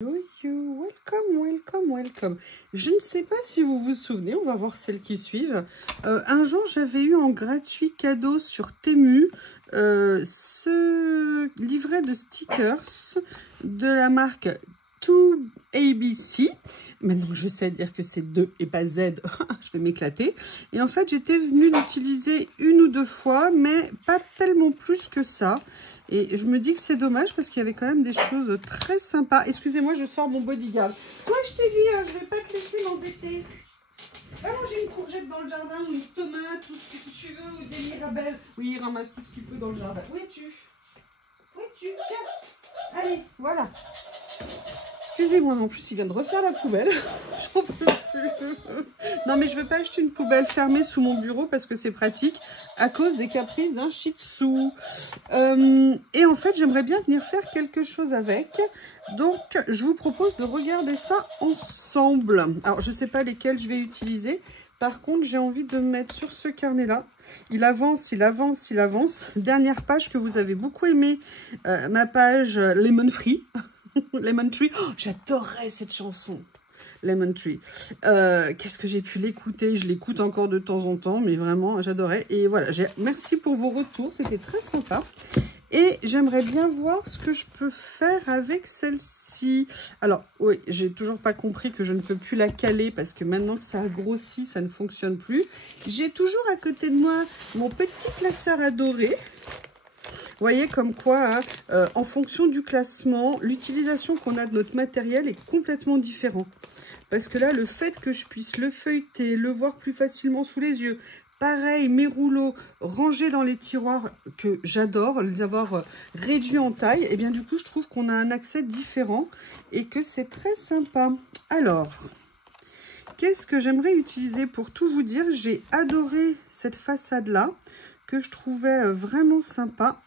Yo, welcome, welcome, welcome. Je ne sais pas si vous vous souvenez, on va voir celles qui suivent. Un jour, j'avais eu en gratuit cadeau sur Temu ce livret de stickers de la marque 2ABC. Maintenant, je sais dire que c'est 2 et pas Z. Je vais m'éclater. Et en fait, j'étais venue l'utiliser une ou deux fois, mais pas tellement plus que ça. Et je me dis que c'est dommage parce qu'il y avait quand même des choses très sympas. Excusez-moi, je sors mon bodyguard. Toi, je t'ai dit, je vais pas te laisser m'embêter. Va manger une courgette dans le jardin ou une tomate ou ce que tu veux ou des mirabelles. Oui, il ramasse tout ce qu'il peut dans le jardin. Où es-tu? Où es-tu? Tiens. Allez, voilà. Excusez-moi, en plus, il vient de refaire la poubelle. J'en peux plus. Non, mais je ne vais pas acheter une poubelle fermée sous mon bureau parce que c'est pratique à cause des caprices d'un shih tzu. Et en fait, j'aimerais bien venir faire quelque chose avec. Donc, je vous propose de regarder ça ensemble. Alors, je ne sais pas lesquels je vais utiliser. Par contre, j'ai envie de me mettre sur ce carnet-là. Il avance, il avance, il avance. Dernière page que vous avez beaucoup aimé, ma page Lemon Free. Lemon Tree, oh, j'adorais cette chanson, Lemon Tree. Qu'est-ce que j'ai pu l'écouter? Je l'écoute encore de temps en temps, mais vraiment, j'adorais. Et voilà, merci pour vos retours, c'était très sympa. Et j'aimerais bien voir ce que je peux faire avec celle-ci. Alors, oui, j'ai toujours pas compris que je ne peux plus la caler parce que maintenant que ça a grossi, ça ne fonctionne plus. J'ai toujours à côté de moi mon petit classeur adoré. Vous voyez comme quoi, hein, en fonction du classement, l'utilisation qu'on a de notre matériel est complètement différente. Parce que là, le fait que je puisse le feuilleter, le voir plus facilement sous les yeux, pareil, mes rouleaux rangés dans les tiroirs que j'adore, les avoir réduits en taille, et bien du coup, je trouve qu'on a un accès différent et que c'est très sympa. Alors, qu'est-ce que j'aimerais utiliser pour tout vous dire? J'ai adoré cette façade-là que je trouvais vraiment sympa.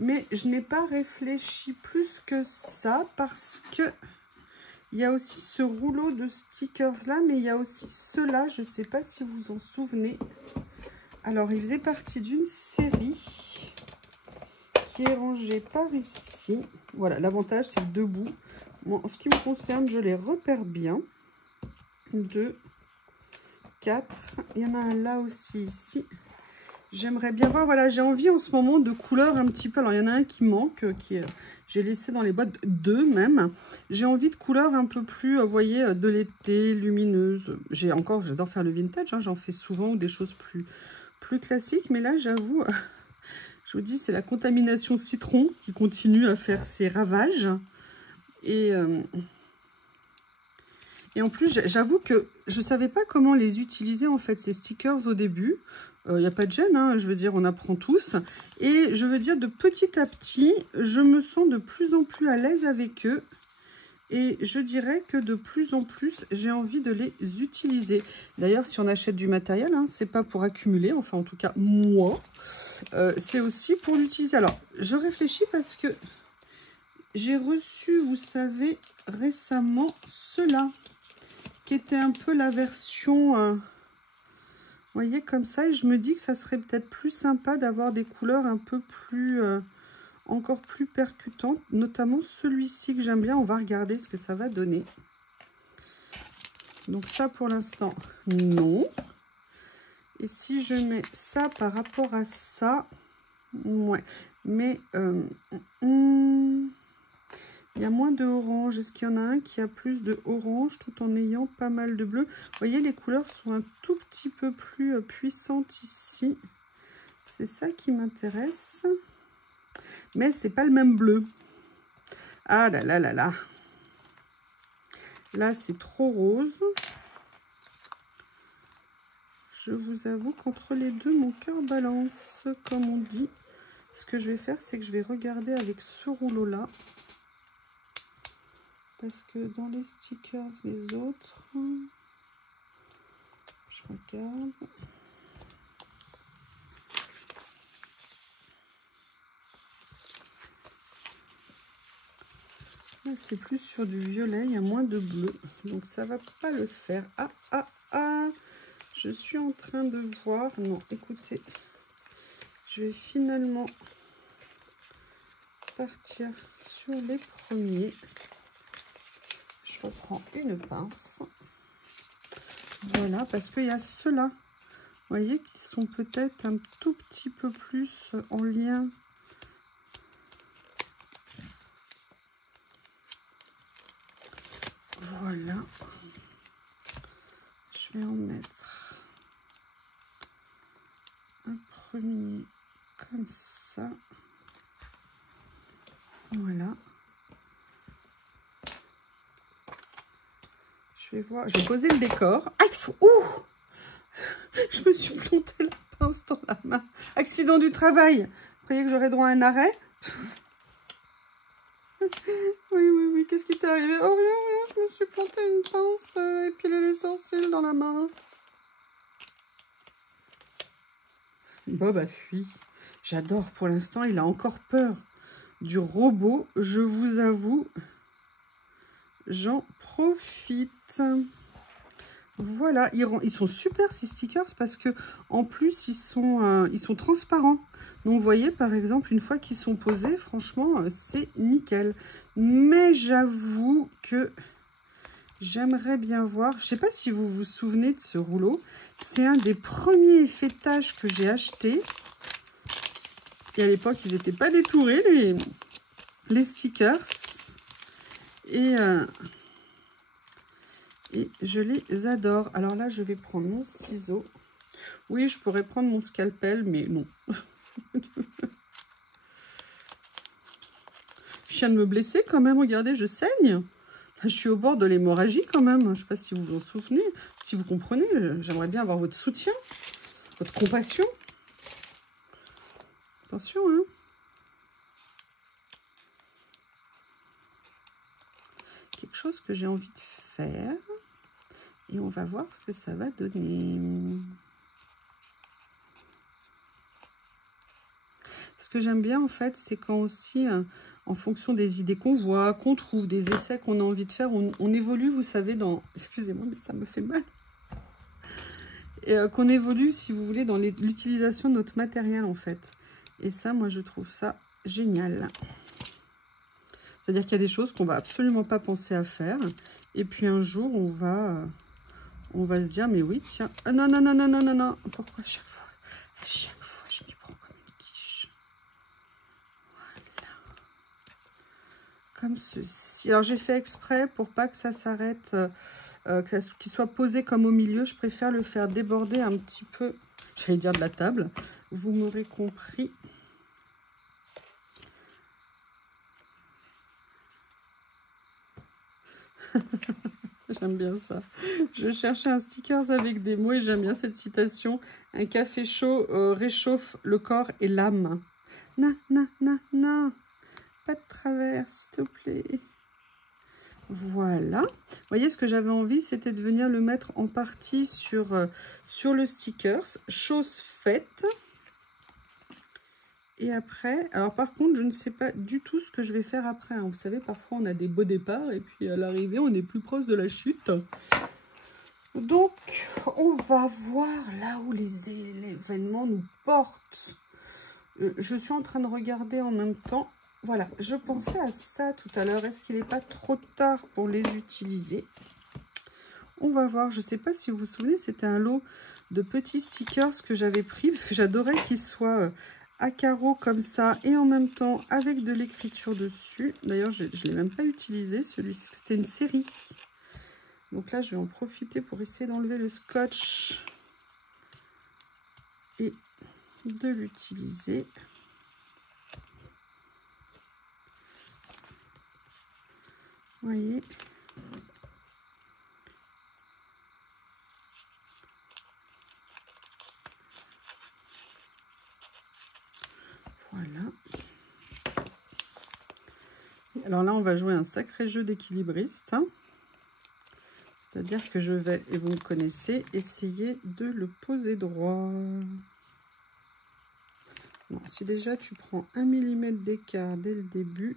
Mais je n'ai pas réfléchi plus que ça parce que il y a aussi ce rouleau de stickers là, mais il y a aussi ceux-là, je ne sais pas si vous en souvenez. Alors, il faisait partie d'une série qui est rangée par ici. Voilà, l'avantage c'est debout. Moi, en ce qui me concerne, je les repère bien. 2, 4. Il y en a un là aussi, ici. J'aimerais bien voir, voilà, j'ai envie en ce moment de couleurs un petit peu. Alors, il y en a un qui manque, j'ai laissé dans les boîtes, 2 même. J'ai envie de couleurs un peu plus, vous voyez, de l'été, lumineuses. J'adore faire le vintage, hein, j'en fais souvent, ou des choses plus classiques. Mais là, j'avoue, je vous dis, c'est la contamination citron qui continue à faire ses ravages. Et en plus, j'avoue que je ne savais pas comment les utiliser, en fait, ces stickers au début. Il n'y a pas de gêne, hein, je veux dire, on apprend tous. Et je veux dire, de petit à petit, je me sens de plus en plus à l'aise avec eux. Et je dirais que de plus en plus, j'ai envie de les utiliser. D'ailleurs, si on achète du matériel, hein, c'est pas pour accumuler, enfin en tout cas, moi. C'est aussi pour l'utiliser. Alors, je réfléchis parce que j'ai reçu, vous savez, récemment, ceux-là, qui était un peu la version... vous voyez, comme ça, et je me dis que ça serait peut-être plus sympa d'avoir des couleurs un peu plus, encore plus percutantes, notamment celui-ci que j'aime bien. On va regarder ce que ça va donner. Donc ça, pour l'instant, non. Et si je mets ça par rapport à ça, ouais. Mais il y a moins de orange. Est-ce qu'il y en a un qui a plus de orange tout en ayant pas mal de bleu? Vous voyez, les couleurs sont un tout petit peu plus puissantes ici. C'est ça qui m'intéresse. Mais c'est pas le même bleu. Ah là là là là. Là, c'est trop rose. Je vous avoue qu'entre les deux, mon cœur balance, comme on dit. Ce que je vais faire, c'est que je vais regarder avec ce rouleau-là. Parce que dans les stickers, les autres, je regarde. Là, c'est plus sur du violet, il y a moins de bleu. Donc, ça va pas le faire. Ah, je suis en train de voir. Non, écoutez, je vais finalement partir sur les premiers. reprends une pince. Voilà, parce qu'il y a ceux-là, vous voyez, qui sont peut-être un tout petit peu plus en lien. Voilà. Je vais en mettre un premier comme ça. Voilà. Je vais voir, je vais poser le décor. Ah, il faut... Ouh, je me suis planté la pince dans la main. Accident du travail. Vous croyez que j'aurais droit à un arrêt? Oui. Qu'est-ce qui t'est arrivé? Oh, rien, je me suis planté une pince et pilé les sourcils dans la main. Bob a fui. J'adore. Pour l'instant, il a encore peur du robot. Je vous avoue, j'en profite. Voilà, ils sont super ces stickers parce que en plus ils sont transparents. Donc vous voyez par exemple une fois qu'ils sont posés, franchement c'est nickel. Mais j'avoue que j'aimerais bien voir, je sais pas si vous vous souvenez de ce rouleau, c'est un des premiers fêtages que j'ai acheté. Et à l'époque ils n'étaient pas détourés les stickers. Et je les adore. Alors là, je vais prendre mon ciseau. Oui, je pourrais prendre mon scalpel, mais non. Je viens de me blesser quand même. Regardez, je saigne. Là, je suis au bord de l'hémorragie quand même. Je ne sais pas si vous vous en souvenez. Si vous comprenez, j'aimerais bien avoir votre soutien, votre compassion. Attention, hein. Quelque chose que j'ai envie de faire. Et on va voir ce que ça va donner. Ce que j'aime bien, en fait, c'est quand aussi, en fonction des idées qu'on voit, qu'on trouve, des essais qu'on a envie de faire, on évolue, vous savez, dans... Excusez-moi, mais ça me fait mal. Et qu'on évolue, si vous voulez, dans l'utilisation de notre matériel, en fait. Et ça, moi, je trouve ça génial. C'est-à-dire qu'il y a des choses qu'on va absolument pas penser à faire. Et puis, un jour, on va se dire, mais oui, tiens, non. Pourquoi à chaque fois, je m'y prends comme une quiche. Voilà. Comme ceci. Alors, j'ai fait exprès pour pas que ça s'arrête, qu'il soit posé comme au milieu. Je préfère le faire déborder un petit peu, j'allais dire de la table. Vous m'aurez compris. J'aime bien ça. Je cherchais un sticker avec des mots et j'aime bien cette citation. Un café chaud réchauffe le corps et l'âme. Non. Pas de travers, s'il te plaît. Voilà. Vous voyez, ce que j'avais envie, c'était de venir le mettre en partie sur le stickers. Chose faite. Et après, alors par contre, je ne sais pas du tout ce que je vais faire après. Hein. Vous savez, parfois on a des beaux départs et puis à l'arrivée, on est plus proche de la chute. Donc, on va voir là où les événements nous portent. Je suis en train de regarder en même temps. Voilà, je pensais à ça tout à l'heure. Est-ce qu'il n'est pas trop tard pour les utiliser? On va voir. Je ne sais pas si vous vous souvenez, c'était un lot de petits stickers que j'avais pris parce que j'adorais qu'ils soient... à carreaux comme ça et en même temps avec de l'écriture dessus. D'ailleurs, je ne l'ai même pas utilisé celui-ci parce que c'était une série. Donc là, je vais en profiter pour essayer d'enlever le scotch et de l'utiliser. Vous voyez ? Voilà. Alors là, on va jouer un sacré jeu d'équilibriste. Hein. C'est-à-dire que je vais, et vous me connaissez, essayer de le poser droit. Non, si déjà tu prends 1 mm d'écart dès le début,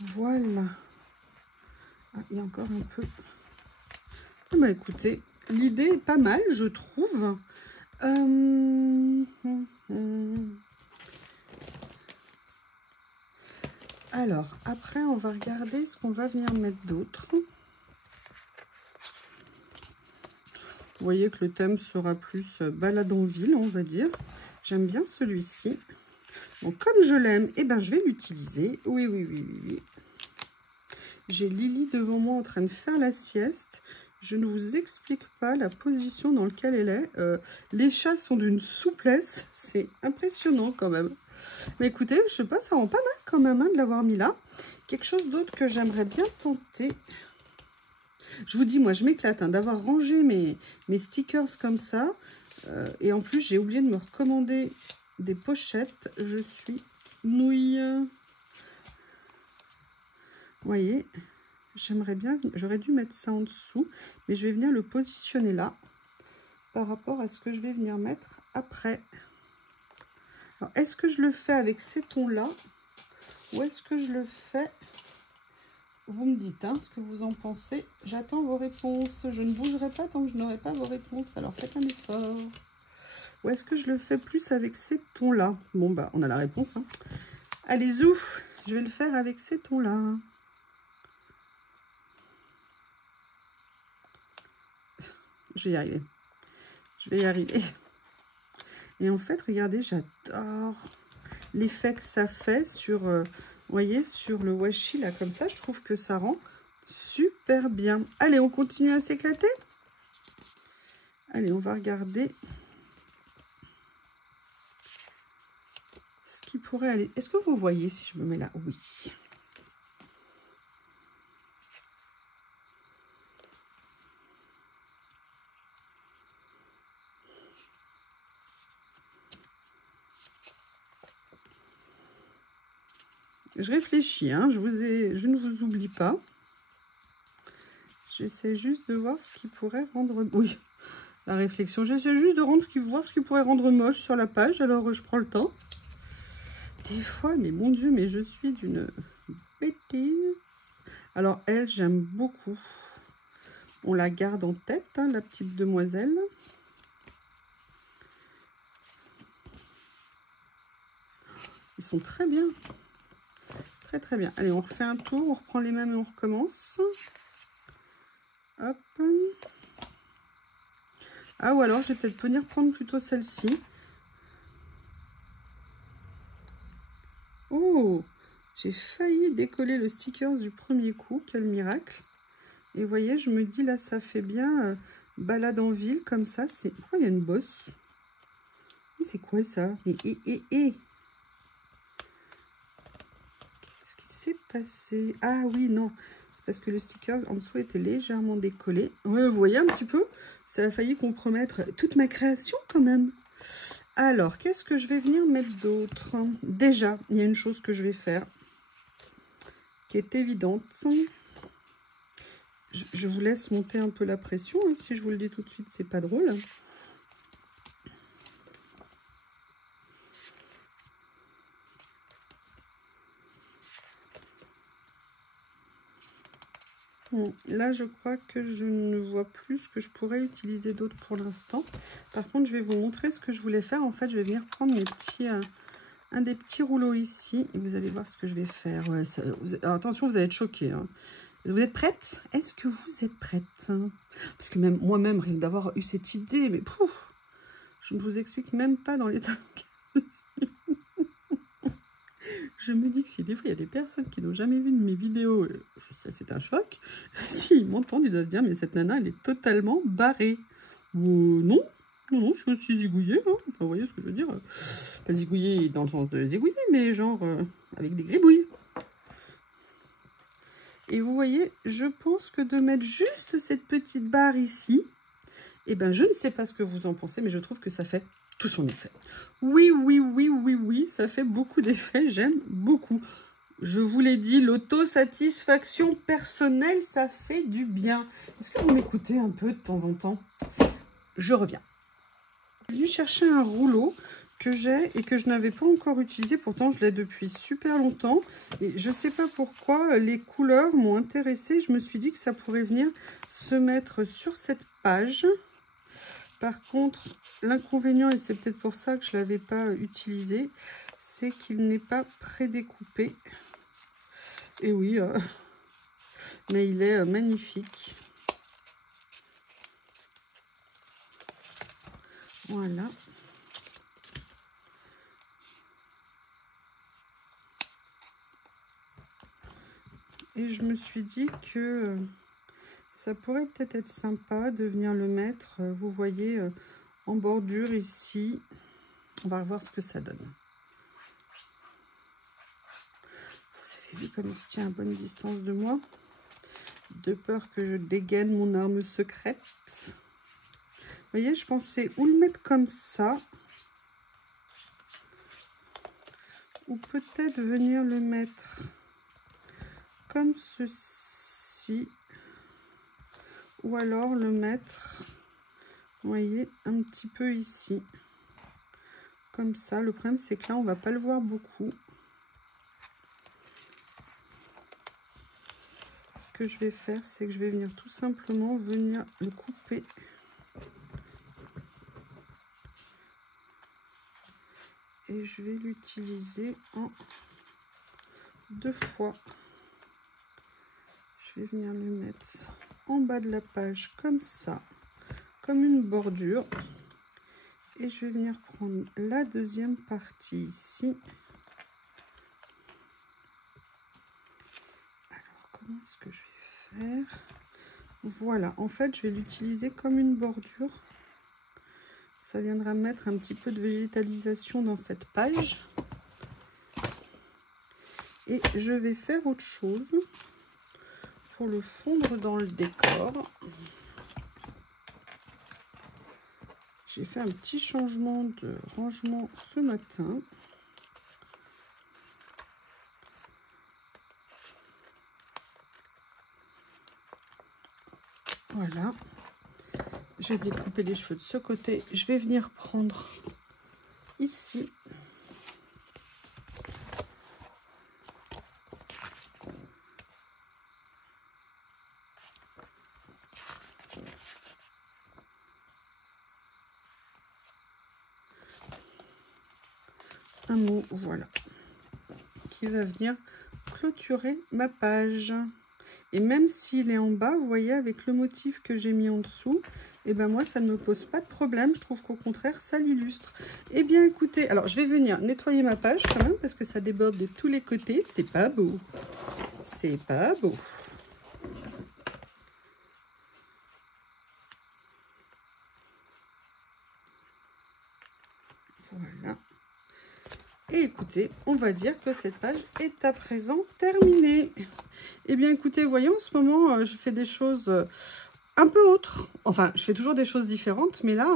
voilà. Ah, il y a encore un peu. Ah bah écoutez, l'idée est pas mal, je trouve. Alors, après, on va regarder ce qu'on va venir mettre d'autre. Vous voyez que le thème sera plus balade en ville, on va dire. J'aime bien celui-ci. Donc, comme je l'aime, eh ben, je vais l'utiliser. Oui, oui, oui, oui, oui. J'ai Lily devant moi en train de faire la sieste. Je ne vous explique pas la position dans laquelle elle est. Les chats sont d'une souplesse. C'est impressionnant quand même. Mais écoutez, je sais pas, ça rend pas mal quand même hein, de l'avoir mis là. Quelque chose d'autre que j'aimerais bien tenter. Je vous dis, moi, je m'éclate hein, d'avoir rangé mes stickers comme ça. Et en plus, j'ai oublié de me recommander des pochettes. Je suis nouille. Vous voyez, j'aimerais bien, j'aurais dû mettre ça en dessous. Mais je vais venir le positionner là. Par rapport à ce que je vais venir mettre après. Alors, est-ce que je le fais avec ces tons-là? Ou est-ce que je le fais... Vous me dites hein, ce que vous en pensez. J'attends vos réponses. Je ne bougerai pas tant que je n'aurai pas vos réponses. Alors faites un effort. Ou est-ce que je le fais plus avec ces tons-là? Bon, bah, on a la réponse. Hein. Allez, zou. Je vais le faire avec ces tons-là. Je vais y arriver. Je vais y arriver. Et en fait, regardez, j'adore l'effet que ça fait sur... vous voyez, sur le washi, là, comme ça, je trouve que ça rend super bien. Allez, on continue à s'éclater. Allez, on va regarder ce qui pourrait aller. Est-ce que vous voyez si je me mets là? Oui. Je réfléchis, hein, je ne vous oublie pas. J'essaie juste de voir ce qui pourrait rendre... Oui, la réflexion. J'essaie juste de voir ce qui pourrait rendre moche sur la page. Alors, je prends le temps. Des fois, mais mon Dieu, mais je suis d'une bêtise. Alors, elle, j'aime beaucoup. On la garde en tête, hein, la petite demoiselle. Ils sont très bien. Très, très bien. Allez, on refait un tour. On reprend les mêmes et on recommence. Hop. Ah, ou alors, je vais peut-être venir prendre plutôt celle-ci. Oh, j'ai failli décoller le sticker du premier coup. Quel miracle. Et vous voyez, je me dis, là, ça fait bien balade en ville, comme ça. C'est... Pourquoi il y a une bosse? C'est quoi, ça? Mais, Qu'est-ce qui s'est passé? Ah oui, non. C'est parce que le sticker en dessous était légèrement décollé. Ouais, vous voyez un petit peu? Ça a failli compromettre toute ma création, quand même. Alors, qu'est-ce que je vais venir mettre d'autre? Déjà, il y a une chose que je vais faire qui est évidente. Je vous laisse monter un peu la pression. Hein. Si je vous le dis tout de suite, c'est pas drôle. Bon, là, je crois que je ne vois plus ce que je pourrais utiliser d'autre pour l'instant. Par contre, je vais vous montrer ce que je voulais faire. En fait, je vais venir prendre mes petits, un des petits rouleaux ici. Et vous allez voir ce que je vais faire. Ouais, ça, alors, attention, vous allez être choqués. Hein. Vous êtes prête? Est-ce que vous êtes prête? Parce que même moi-même, rien d'avoir eu cette idée, mais pouf, je ne vous explique même pas dans l'état que je suis. Je me dis que si des fois il y a des personnes qui n'ont jamais vu de mes vidéos, je sais, c'est un choc. S'ils m'entendent, ils doivent se dire, mais cette nana, elle est totalement barrée. Non, non, je suis zigouillée. Hein. Enfin, vous voyez ce que je veux dire? Pas zigouillée dans le sens de zigouiller, mais genre avec des gribouilles. Et vous voyez, je pense que de mettre juste cette petite barre ici, eh ben, je ne sais pas ce que vous en pensez, mais je trouve que ça fait tout son effet. Oui, oui, oui, oui, oui, ça fait beaucoup d'effets, j'aime beaucoup. Je vous l'ai dit, l'autosatisfaction personnelle, ça fait du bien. Est-ce que vous m'écoutez un peu de temps en temps? Je reviens. Je suis venue chercher un rouleau que j'ai et que je n'avais pas encore utilisé. Pourtant, je l'ai depuis super longtemps. Et je ne sais pas pourquoi, les couleurs m'ont intéressée. Je me suis dit que ça pourrait venir se mettre sur cette page. Par contre, l'inconvénient, et c'est peut-être pour ça que je ne l'avais pas utilisé, c'est qu'il n'est pas prédécoupé. Et oui, mais il est magnifique. Voilà. Et je me suis dit que ça pourrait peut-être être sympa de venir le mettre, vous voyez, en bordure ici. On va voir ce que ça donne. Vous avez vu comme il se tient à bonne distance de moi, de peur que je dégaine mon arme secrète. Vous voyez, je pensais ou le mettre comme ça, ou peut-être venir le mettre comme ceci, ou alors le mettre, vous voyez, un petit peu ici, comme ça. Le problème, c'est que là, on va pas le voir beaucoup. Ce que je vais faire, c'est que je vais venir tout simplement venir le couper. Et je vais l'utiliser en 2 fois. Je vais venir le mettre en bas de la page comme ça, comme une bordure. Et je vais venir prendre la deuxième partie ici. Alors, comment est-ce que je vais faire? Voilà, en fait, je vais l'utiliser comme une bordure. Ça viendra mettre un petit peu de végétalisation dans cette page. Et je vais faire autre chose pour le fondre dans le décor. J'ai fait un petit changement de rangement ce matin. Voilà. J'ai oublié de couper les cheveux de ce côté. Je vais venir prendre ici. Un mot, voilà, qui va venir clôturer ma page. Et même s'il est en bas, vous voyez, avec le motif que j'ai mis en dessous, et ben moi, ça ne me pose pas de problème. Je trouve qu'au contraire, ça l'illustre. Eh bien, écoutez, alors je vais venir nettoyer ma page quand même, parce que ça déborde de tous les côtés. C'est pas beau. C'est pas beau. Voilà. Et écoutez, on va dire que cette page est à présent terminée. Eh bien, écoutez, voyez, en ce moment, je fais des choses un peu autres. Enfin, je fais toujours des choses différentes, mais là,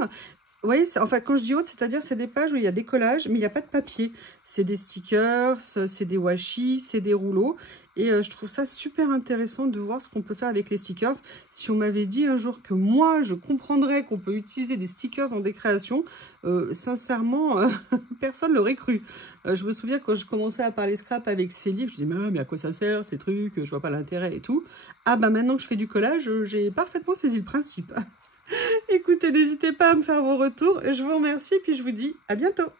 vous voyez, enfin, quand je dis autre, c'est-à-dire c'est des pages où il y a des collages, mais il n'y a pas de papier. C'est des stickers, c'est des washi, c'est des rouleaux. Et je trouve ça super intéressant de voir ce qu'on peut faire avec les stickers. Si on m'avait dit un jour que moi, je comprendrais qu'on peut utiliser des stickers dans des créations, sincèrement, personne ne l'aurait cru. Je me souviens quand je commençais à parler scrap avec Célie, je disais, mais à quoi ça sert ces trucs? Je vois pas l'intérêt et tout. Ah bah maintenant que je fais du collage, j'ai parfaitement saisi le principe. Écoutez, n'hésitez pas à me faire vos retours. Je vous remercie et puis je vous dis à bientôt.